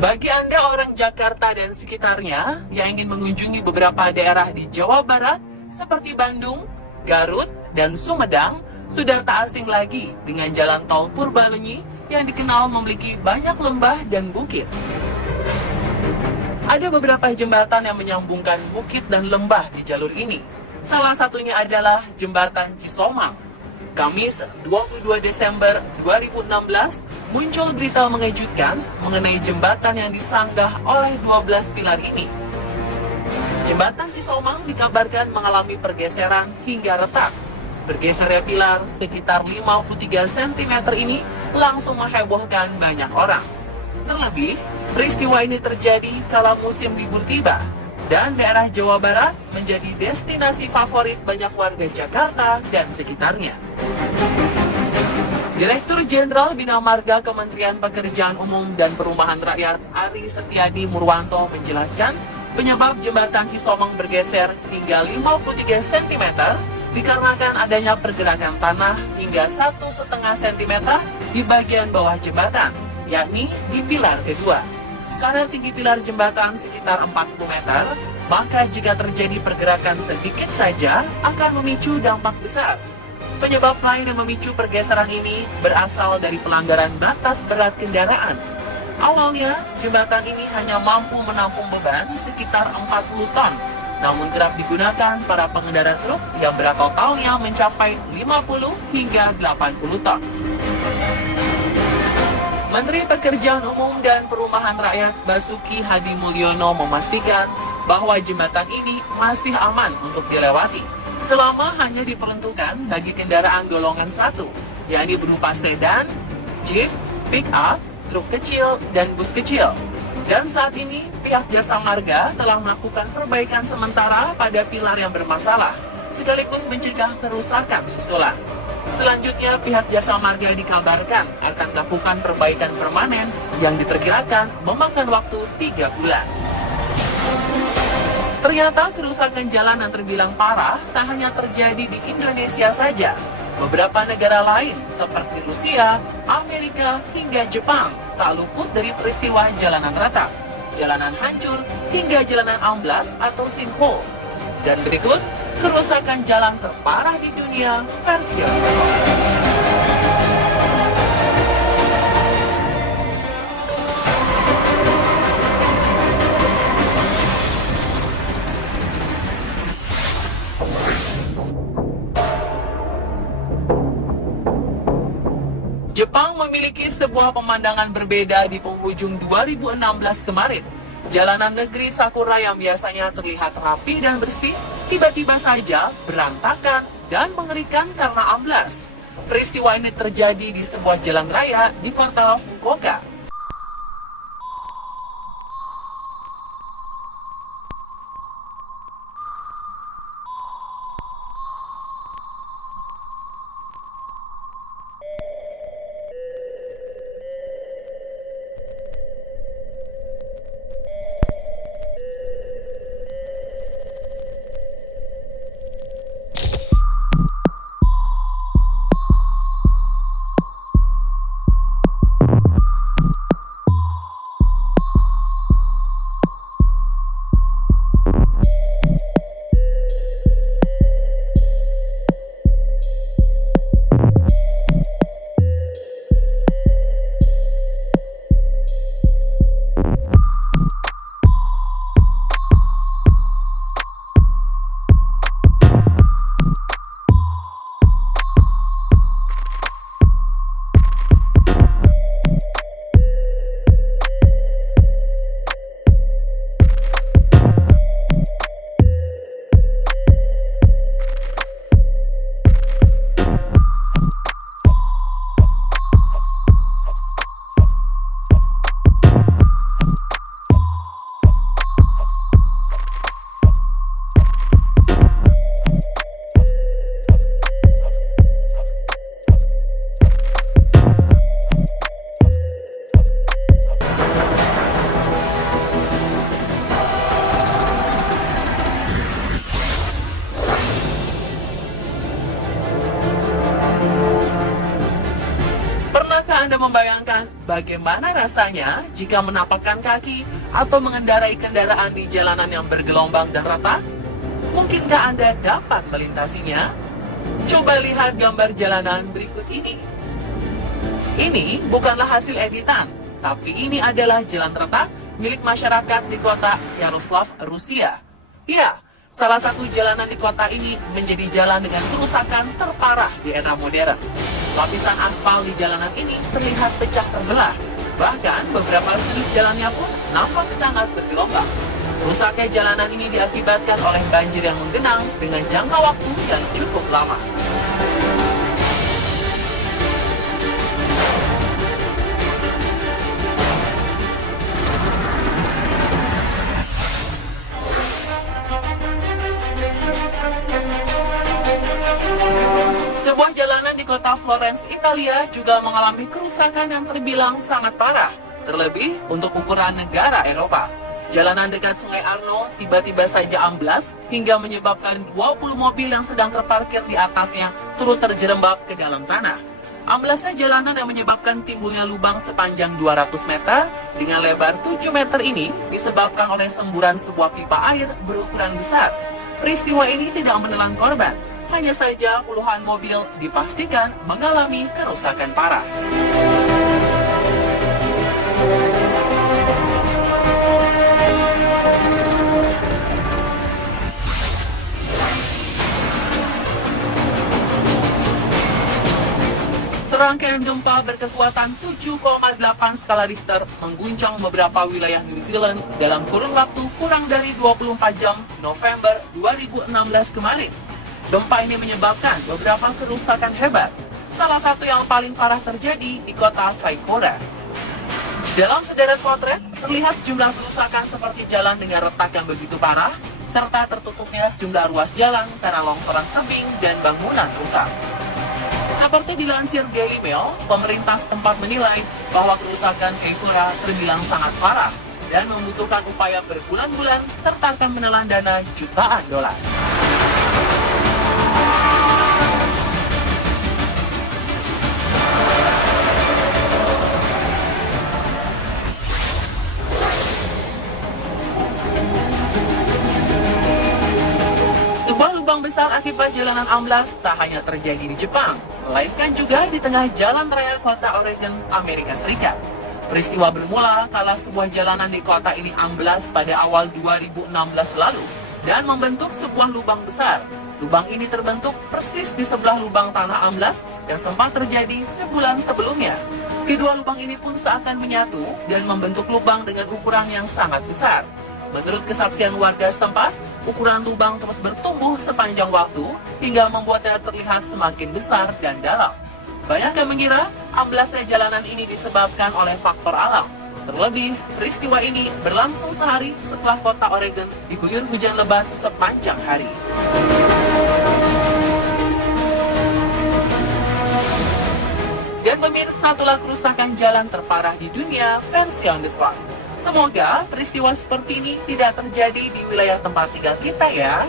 Bagi Anda orang Jakarta dan sekitarnya yang ingin mengunjungi beberapa daerah di Jawa Barat seperti Bandung, Garut, dan Sumedang, sudah tak asing lagi dengan jalan tol Purbalenyi yang dikenal memiliki banyak lembah dan bukit. Ada beberapa jembatan yang menyambungkan bukit dan lembah di jalur ini. Salah satunya adalah Jembatan Cisomang. Kamis 22 Desember 2016, muncul berita mengejutkan mengenai jembatan yang disanggah oleh 12 pilar ini. Jembatan Cisomang dikabarkan mengalami pergeseran hingga retak. Bergesernya pilar sekitar 53 cm ini langsung menghebohkan banyak orang. Terlebih, peristiwa ini terjadi kala musim libur tiba dan daerah Jawa Barat menjadi destinasi favorit banyak warga Jakarta dan sekitarnya. Direktur Jenderal Bina Marga Kementerian Pekerjaan Umum dan Perumahan Rakyat Ari Setiadi Murwanto menjelaskan penyebab jembatan Cisomang bergeser hingga 53 cm dikarenakan adanya pergerakan tanah hingga 1,5 cm di bagian bawah jembatan, yakni di pilar kedua. Karena tinggi pilar jembatan sekitar 40 meter, maka jika terjadi pergerakan sedikit saja akan memicu dampak besar. Penyebab lain yang memicu pergeseran ini berasal dari pelanggaran batas berat kendaraan. Awalnya, jembatan ini hanya mampu menampung beban sekitar 40 ton, namun kerap digunakan para pengendara truk yang berat totalnya mencapai 50 hingga 80 ton. Menteri Pekerjaan Umum dan Perumahan Rakyat Basuki Hadi Mulyono memastikan bahwa jembatan ini masih aman untuk dilewati, selama hanya diperuntukkan bagi kendaraan golongan 1, yakni berupa sedan, jeep, pick-up, truk kecil, dan bus kecil. Dan saat ini, pihak Jasa Marga telah melakukan perbaikan sementara pada pilar yang bermasalah, sekaligus mencegah kerusakan susulan. Selanjutnya, pihak Jasa Marga dikabarkan akan melakukan perbaikan permanen yang diperkirakan memakan waktu 3 bulan. Ternyata kerusakan jalan yang terbilang parah tak hanya terjadi di Indonesia saja. Beberapa negara lain seperti Rusia, Amerika, hingga Jepang tak luput dari peristiwa jalanan retak, jalanan hancur, hingga jalanan amblas atau sinkhole. Dan berikut kerusakan jalan terparah di dunia versi Jepang memiliki sebuah pemandangan berbeda di penghujung 2016 kemarin. Jalanan negeri Sakura yang biasanya terlihat rapi dan bersih, tiba-tiba saja berantakan dan mengerikan karena amblas. Peristiwa ini terjadi di sebuah jalan raya di kota Fukuoka. bagaimana rasanya jika menapakkan kaki atau mengendarai kendaraan di jalanan yang bergelombang dan rata? Mungkinkah Anda dapat melintasinya? Coba lihat gambar jalanan berikut ini. Ini bukanlah hasil editan, tapi ini adalah jalan rata milik masyarakat di kota Yaroslav, Rusia. Ya, salah satu jalanan di kota ini menjadi jalan dengan kerusakan terparah di era modern. Lapisan aspal di jalanan ini terlihat pecah terbelah. Bahkan beberapa sudut jalannya pun nampak sangat bergelombang. Rusaknya jalanan ini diakibatkan oleh banjir yang menggenang dengan jangka waktu yang cukup lama. Sebuah jalanan di kota Florence, Italia juga mengalami kerusakan yang terbilang sangat parah, terlebih untuk ukuran negara Eropa. Jalanan dekat Sungai Arno tiba-tiba saja amblas hingga menyebabkan 20 mobil yang sedang terparkir di atasnya turut terjerembab ke dalam tanah. Amblasnya jalanan yang menyebabkan timbulnya lubang sepanjang 200 meter dengan lebar 7 meter ini disebabkan oleh semburan sebuah pipa air berukuran besar. Peristiwa ini tidak menelan korban. Hanya saja puluhan mobil dipastikan mengalami kerusakan parah. Serangkaian gempa berkekuatan 7,8 skala Richter mengguncang beberapa wilayah New Zealand dalam kurun waktu kurang dari 24 jam November 2016 kemarin. Gempa ini menyebabkan beberapa kerusakan hebat. Salah satu yang paling parah terjadi di kota Kaikoura. Dalam sederet potret, terlihat sejumlah kerusakan seperti jalan dengan retak yang begitu parah, serta tertutupnya sejumlah ruas jalan karena longsoran tebing dan bangunan rusak. Seperti dilansir Daily Mail, pemerintah setempat menilai bahwa kerusakan Kaikoura terbilang sangat parah dan membutuhkan upaya berbulan-bulan serta akan menelan dana jutaan dolar. Sebuah lubang besar akibat jalanan amblas tak hanya terjadi di Jepang, melainkan juga di tengah jalan raya kota Oregon, Amerika Serikat. Peristiwa bermula kala sebuah jalanan di kota ini amblas pada awal 2016 lalu dan membentuk sebuah lubang besar. Lubang ini terbentuk persis di sebelah lubang tanah amblas yang sempat terjadi sebulan sebelumnya. Kedua lubang ini pun seakan menyatu dan membentuk lubang dengan ukuran yang sangat besar. Menurut kesaksian warga setempat, ukuran lubang terus bertumbuh sepanjang waktu hingga membuatnya terlihat semakin besar dan dalam. Banyak yang mengira amblasnya jalanan ini disebabkan oleh faktor alam. Terlebih, peristiwa ini berlangsung sehari setelah kota Oregon diguyur hujan lebat sepanjang hari. Dan pemirsa, itulah kerusakan jalan terparah di dunia versi On The Spot. Semoga peristiwa seperti ini tidak terjadi di wilayah tempat tinggal kita ya.